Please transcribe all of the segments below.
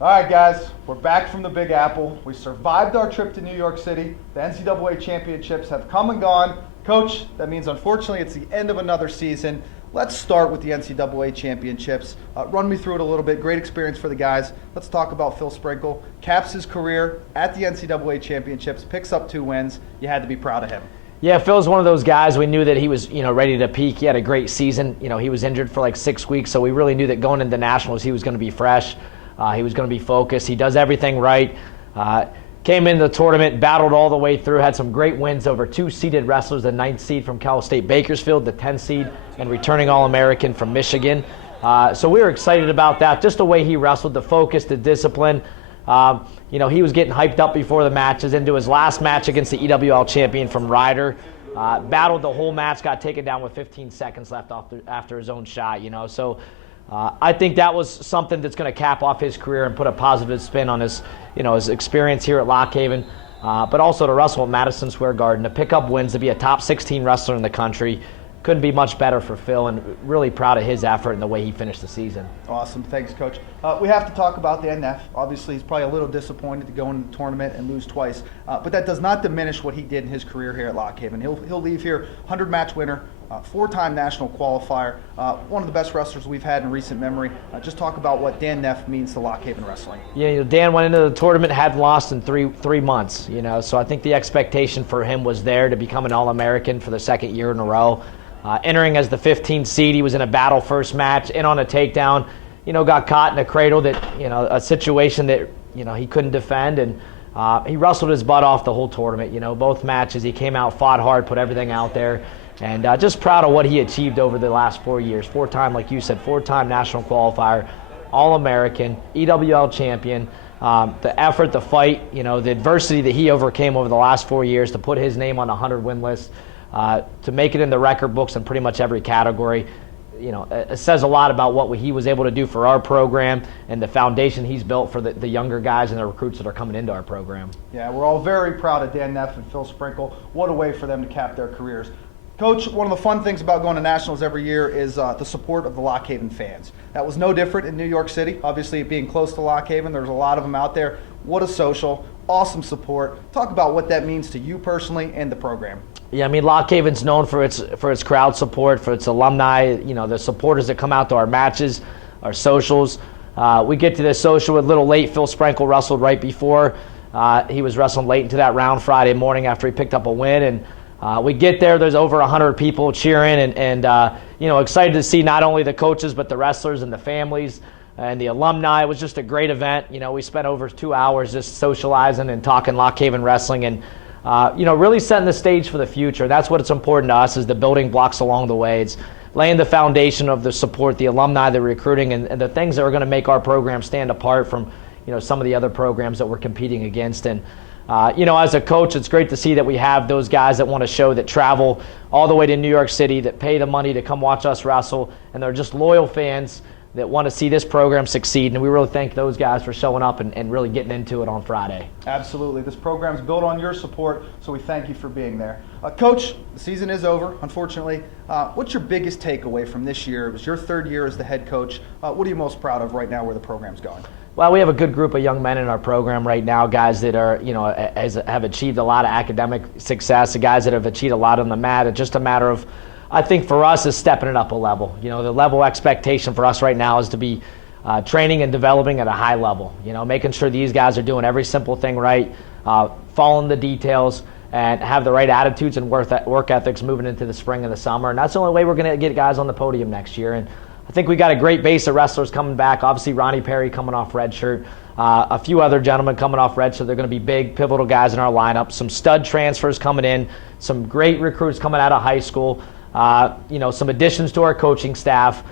All right, guys, we're back from the Big Apple. We survived our trip to New York City. The NCAA championships have come and gone. Coach, that means unfortunately it's the end of another season. Let's start with the NCAA championships. Run me through it a little bit. Great experience for the guys. Let's talk about Phil Sprenkle. Caps his career at the NCAA championships, picks up 2 wins. You had to be proud of him. Yeah, Phil's one of those guys. We knew that he was, ready to peak. He had a great season. He was injured for like 6 weeks, so we really knew that going into nationals he was going to be fresh. He was going to be focused. He does everything right. Came into the tournament, battled all the way through, had some great wins over 2 seeded wrestlers, the 9th seed from Cal State Bakersfield, the 10th seed, and returning All-American from Michigan. So we were excited about that, just the way he wrestled, the focus, the discipline. He was getting hyped up before the matches, into his last match against the EWL champion from Ryder. Battled the whole match, got taken down with 15 seconds left after his own shot, So I think that was something that's going to cap off his career and put a positive spin on his, his experience here at Lock Haven, but also to wrestle at Madison Square Garden, to pick up wins, to be a top 16 wrestler in the country. Couldn't be much better for Phil, and really proud of his effort and the way he finished the season. Awesome. Thanks, Coach. We have to talk about Dan Neff. Obviously, he's probably a little disappointed to go into the tournament and lose twice, but that does not diminish what he did in his career here at Lock Haven. He'll leave here 100-match winner, 4-time national qualifier, one of the best wrestlers we've had in recent memory. Just talk about what Dan Neff means to Lock Haven wrestling. Yeah, Dan went into the tournament, hadn't lost in three months, so I think the expectation for him was there to become an All-American for the 2nd year in a row. Entering as the 15th seed, he was in a battle first match, in on a takedown, got caught in a cradle that, a situation that, he couldn't defend, and he wrestled his butt off the whole tournament. Both matches, he came out, fought hard, put everything out there, and just proud of what he achieved over the last 4 years. 4-time, like you said, 4-time national qualifier, All-American, EWL champion. The effort, the fight, the adversity that he overcame over the last 4 years to put his name on the 100-win list, to make it in the record books in pretty much every category. It says a lot about what he was able to do for our program and the foundation he's built for the younger guys and the recruits that are coming into our program. Yeah, we're all very proud of Dan Neff and Phil Sprenkle. What a way for them to cap their careers. Coach, one of the fun things about going to nationals every year is the support of the Lock Haven fans. That was no different in New York City. Obviously, being close to Lock Haven, there's a lot of them out there. What a social, awesome support. Talk about what that means to you personally and the program. Yeah, Lock Haven's known for its crowd support, for its alumni, the supporters that come out to our matches, our socials. We get to this social a little late. Phil Sprenkle wrestled right before. He was wrestling late into that round Friday morning after he picked up a win, and we get there, there's over 100 people cheering and excited to see not only the coaches but the wrestlers and the families and the alumni. It was just a great event. We spent over 2 hours just socializing and talking Lock Haven wrestling and really setting the stage for the future. That's what's important to us, is the building blocks along the way. It's laying the foundation of the support, the alumni, the recruiting, and the things that are going to make our program stand apart from some of the other programs that we're competing against. And as a coach, it's great to see that we have those guys that want to show, that travel all the way to New York City, that pay the money to come watch us wrestle, and they're just loyal fans that want to see this program succeed. And we really thank those guys for showing up and really getting into it on Friday. Absolutely. This program's built on your support, so we thank you for being there. Coach, the season is over, unfortunately. What's your biggest takeaway from this year? It was your 3rd year as the head coach. What are you most proud of right now where the program's going? Well, we have a good group of young men in our program right now, guys that are, have achieved a lot of academic success, the guys that have achieved a lot on the mat. It's just a matter of, I think for us, is stepping it up a level. The level expectation for us right now is to be training and developing at a high level. Making sure these guys are doing every simple thing right, following the details, and have the right attitudes and work ethics moving into the spring and the summer. And that's the only way we're going to get guys on the podium next year. And I think we got a great base of wrestlers coming back. Obviously, Ronnie Perry coming off red shirt. A few other gentlemen coming off red, so they're going to be big, pivotal guys in our lineup. Some stud transfers coming in. Some great recruits coming out of high school. Some additions to our coaching staff.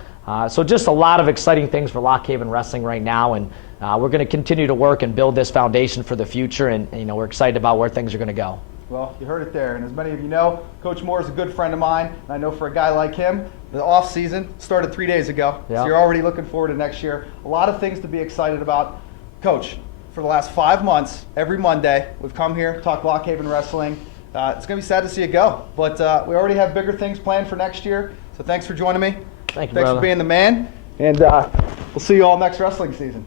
So just a lot of exciting things for Lock Haven Wrestling right now, and we're going to continue to work and build this foundation for the future, and we're excited about where things are going to go. Well, you heard it there, and as many of you know, Coach Moore is a good friend of mine, and I know for a guy like him, the off season started 3 days ago, So you're already looking forward to next year. A lot of things to be excited about. Coach, for the last 5 months, every Monday, we've come here, talk Lock Haven Wrestling. It's going to be sad to see it go, but we already have bigger things planned for next year. So thanks for joining me. Thanks brother. For being the man, and we'll see you all next wrestling season.